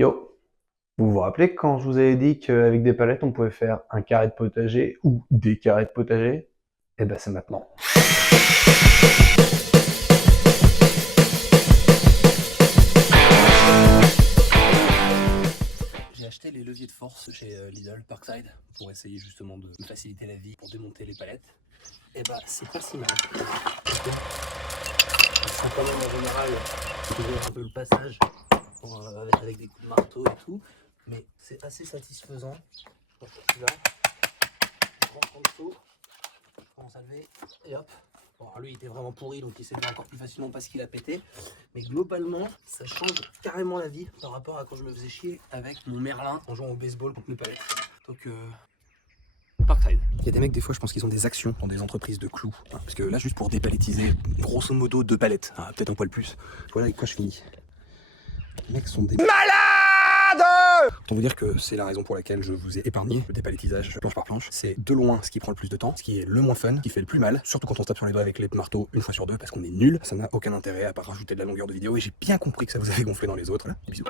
Yo, vous vous rappelez quand je vous avais dit qu'avec des palettes on pouvait faire un carré de potager ou des carrés de potager? Eh ben c'est maintenant. J'ai acheté les leviers de force chez Lidl Parkside pour essayer justement de me faciliter la vie pour démonter les palettes. Et bah c'est pas si mal. C'est quand même en général ouvrir un peu le passage avec des coups de marteau et tout, mais c'est assez satisfaisant. Donc là, je rentre en dessous, je commence à lever et hop. Bon, alors lui il était vraiment pourri donc il s'est fait encore plus facilement parce qu'il a pété. Mais globalement, ça change carrément la vie par rapport à quand je me faisais chier avec mon Merlin en jouant au baseball contre mes palettes. Donc Parkside. Il y a des mecs, des fois, je pense qu'ils ont des actions dans des entreprises de clous. Hein, parce que là, juste pour dépalettiser, grosso modo, 2 palettes. Ah, peut-être un poil plus. Voilà avec quoi je finis. Les mecs sont des malades! Autant vous dire que c'est la raison pour laquelle je vous ai épargné le dépalettisage planche par planche. C'est de loin ce qui prend le plus de temps, ce qui est le moins fun, qui fait le plus mal. Surtout quand on se tape sur les doigts avec les marteaux une fois sur deux, parce qu'on est nul. Ça n'a aucun intérêt à part rajouter de la longueur de vidéo. Et j'ai bien compris que ça vous avait gonflé dans les autres. Là. Bisous.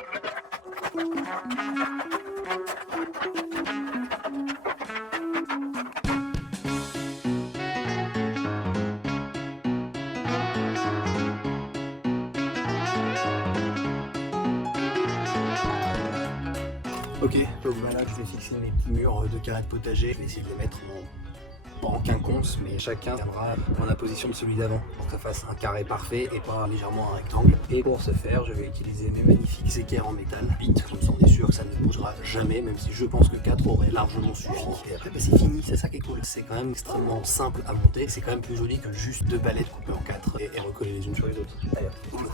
Ok, donc voilà, je vais fixer mes petits murs de carré de potager. Je vais essayer de les mettre en quinconce, mais chacun viendra dans la position de celui d'avant pour que ça fasse un carré parfait et pas légèrement un rectangle. Et pour ce faire, je vais utiliser mes magnifiques équerres en métal. Vite, comme ça on est sûr que ça ne bougera jamais, même si je pense que 4 aurait largement suffi. Et après, bah, c'est fini, c'est ça qui est cool. C'est quand même extrêmement simple à monter. C'est quand même plus joli que juste 2 palettes coupées en 4 et recoller les unes sur les autres. Allez, cool.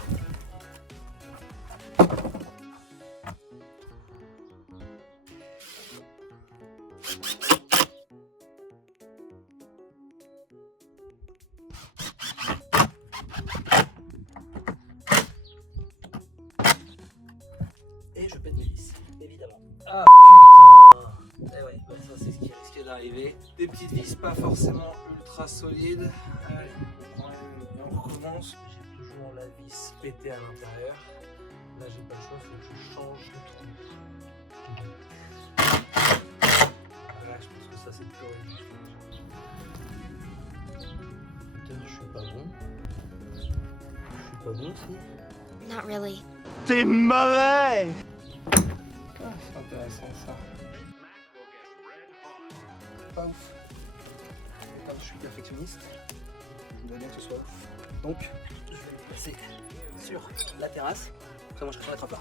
Et je pète mes vis, évidemment. Ah putain! Eh ouais, bah ça c'est ce qui risquait d'arriver. Des petites vis pas forcément ultra solides. Allez, on recommence. J'ai toujours la vis pétée à l'intérieur. Là j'ai pas le choix, il faut que je change le trou. Voilà, je pense que ça c'est plus horrible. Putain, je suis pas bon. Je suis pas bon si. Not really. T'es mauvais! Ah, c'est intéressant ça. Pas ouf. Comme je suis perfectionniste, je voudrais bien que ce soit ouf. Donc, je vais me placer sur la terrasse. Après, moi, je serai être à plat.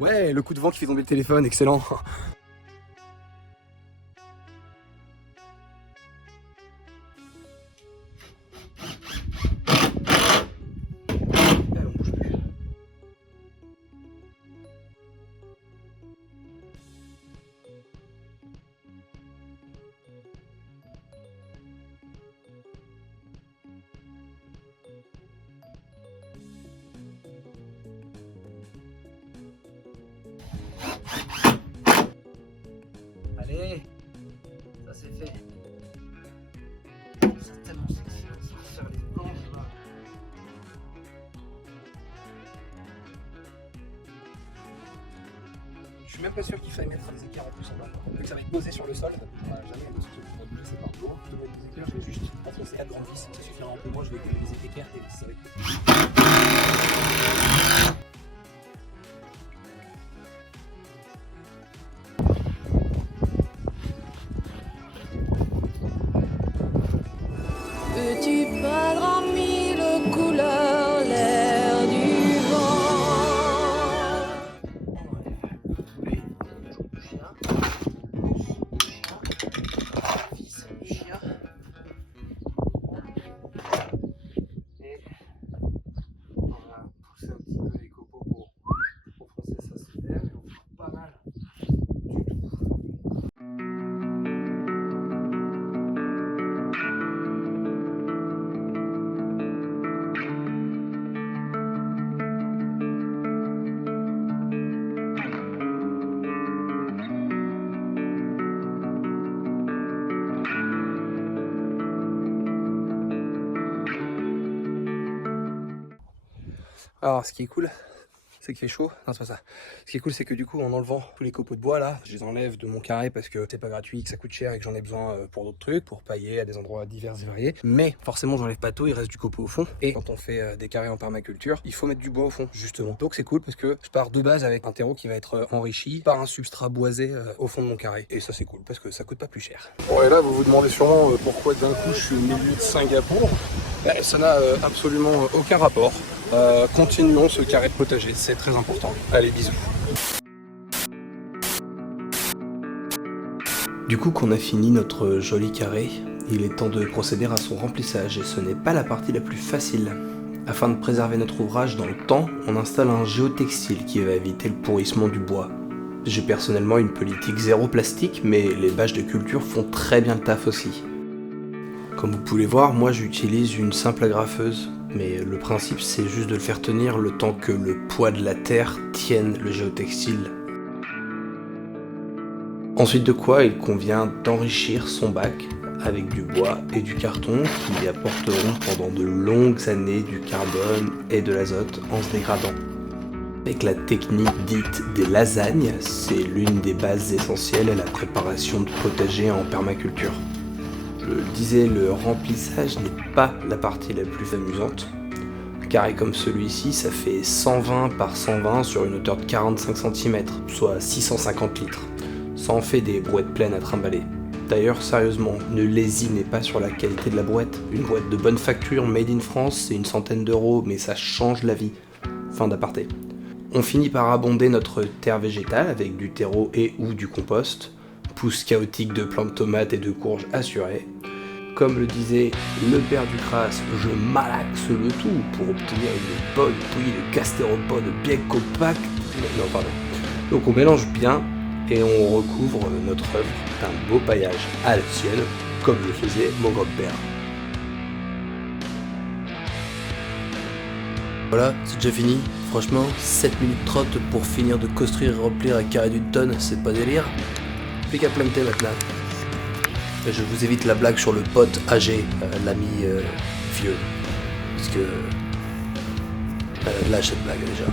Ouais, le coup de vent qui fait tomber le téléphone, excellent. Allez, on bouge plus. Allez, ça c'est fait. C'est tellement sexy, on va faire les planches là. Je suis même pas sûr qu'il faille mettre des équerres en plus en bas. Vu que ça va être posé sur le sol, on va jamais de ce qui va bouger, c'est par l'eau. Je vais mettre des équerres, je vais juste enfoncer 4 grandes vis, ça suffira un peu. Moi je vais coller les équerres et ça va être. Petit peindre en mille couleurs l'air du vent. Les joues du chien, vis du chien, et Alors, ce qui est cool, c'est qu'il fait chaud. Non, c'est pas ça. Ce qui est cool, c'est que du coup, en enlevant tous les copeaux de bois là, je les enlève de mon carré parce que c'est pas gratuit, que ça coûte cher et que j'en ai besoin pour d'autres trucs, pour pailler à des endroits divers et variés. Mais forcément, j'enlève pas tout, il reste du copeau au fond. Et quand on fait des carrés en permaculture, il faut mettre du bois au fond, justement. Donc c'est cool parce que je pars de base avec un terreau qui va être enrichi par un substrat boisé au fond de mon carré. Et ça, c'est cool parce que ça coûte pas plus cher. Bon, et là, vous vous demandez sûrement pourquoi d'un coup je suis au milieu de Singapour. Ça n'a absolument aucun rapport. Continuons ce carré de potager, c'est très important. Allez, bisous. Du coup qu'on a fini notre joli carré, il est temps de procéder à son remplissage et ce n'est pas la partie la plus facile. Afin de préserver notre ouvrage dans le temps, on installe un géotextile qui va éviter le pourrissement du bois. J'ai personnellement une politique zéro plastique, mais les bâches de culture font très bien le taf aussi. Comme vous pouvez voir, moi j'utilise une simple agrafeuse, mais le principe c'est juste de le faire tenir le temps que le poids de la terre tienne le géotextile. Ensuite de quoi il convient d'enrichir son bac avec du bois et du carton qui apporteront pendant de longues années du carbone et de l'azote en se dégradant. Avec la technique dite des lasagnes, c'est l'une des bases essentielles à la préparation de potager en permaculture. Je le disais, le remplissage n'est pas la partie la plus amusante. Un carré comme celui-ci, ça fait 120 par 120 sur une hauteur de 45 cm, soit 650 litres. Ça en fait des brouettes pleines à trimballer. D'ailleurs, sérieusement, ne lésinez pas sur la qualité de la brouette. Une brouette de bonne facture, made in France, c'est une centaine d'euros, mais ça change la vie. Fin d'aparté. On finit par abonder notre terre végétale avec du terreau et ou du compost. Pousse chaotique de plantes tomates et de courges assurées. Comme le disait le père du crasse, je malaxe le tout pour obtenir une bonne bouillie de gastéropode bien compacte. Non, pardon. Donc on mélange bien et on recouvre notre œuvre d'un beau paillage à la sienne, comme le faisait mon grand-père. Voilà, c'est déjà fini. Franchement, 7 minutes trotte pour finir de construire et remplir un carré d'une tonne, c'est pas délire. Plus qu'à planter maintenant. Je vous évite la blague sur le pote âgé, l'ami vieux. Parce que... lâche cette blague déjà.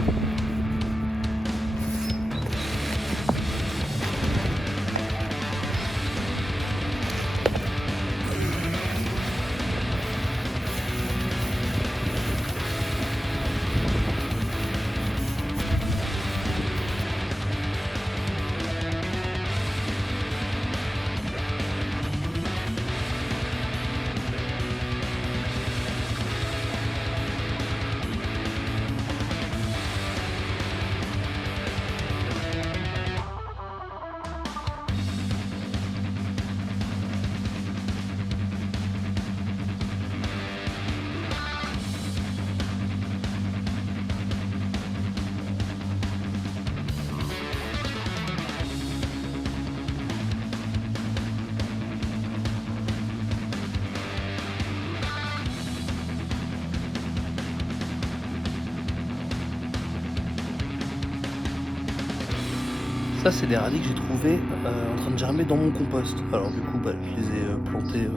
Ça, c'est des radis que j'ai trouvés en train de germer dans mon compost. Alors du coup, je les ai plantés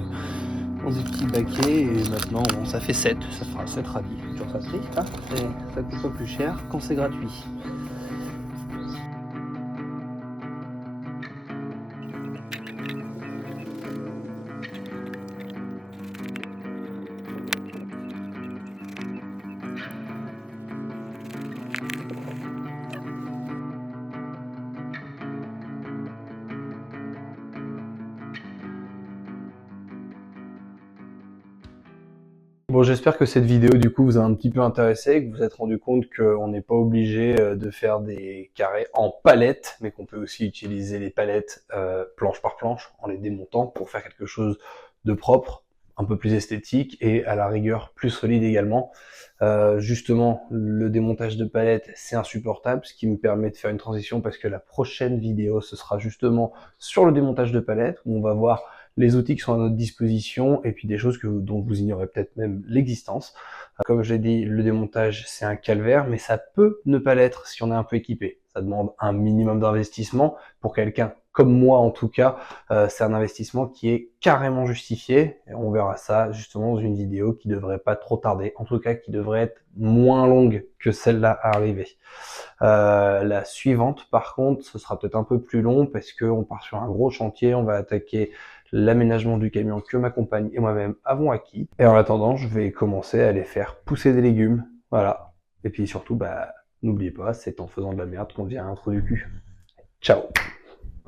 dans des petits baquets et maintenant, ça fait 7. Ça fera 7 radis. Genre ça prix, hein, et ça coûte pas plus cher quand c'est gratuit. Bon, j'espère que cette vidéo du coup vous a un petit peu intéressé, que vous vous êtes rendu compte qu'on n'est pas obligé de faire des carrés en palettes, mais qu'on peut aussi utiliser les palettes planche par planche en les démontant pour faire quelque chose de propre, un peu plus esthétique et à la rigueur plus solide également. Justement, le démontage de palettes c'est insupportable, ce qui me permet de faire une transition parce que la prochaine vidéo ce sera justement sur le démontage de palettes où on va voir les outils qui sont à notre disposition et puis des choses dont vous ignorez peut-être même l'existence. Comme je l'ai dit, le démontage c'est un calvaire, mais ça peut ne pas l'être si on est un peu équipé. Ça demande un minimum d'investissement. Pour quelqu'un comme moi en tout cas, c'est un investissement qui est carrément justifié. Et on verra ça justement dans une vidéo qui devrait pas trop tarder. En tout cas, qui devrait être moins longue que celle-là à arriver. La suivante, par contre, ce sera peut-être un peu plus long parce qu'on part sur un gros chantier. On va attaquer l'aménagement du camion que ma compagne et moi-même avons acquis. Et en attendant, je vais commencer à aller faire pousser des légumes. Voilà. Et puis surtout, n'oubliez pas, c'est en faisant de la merde qu'on devient un trou du cul. Ciao!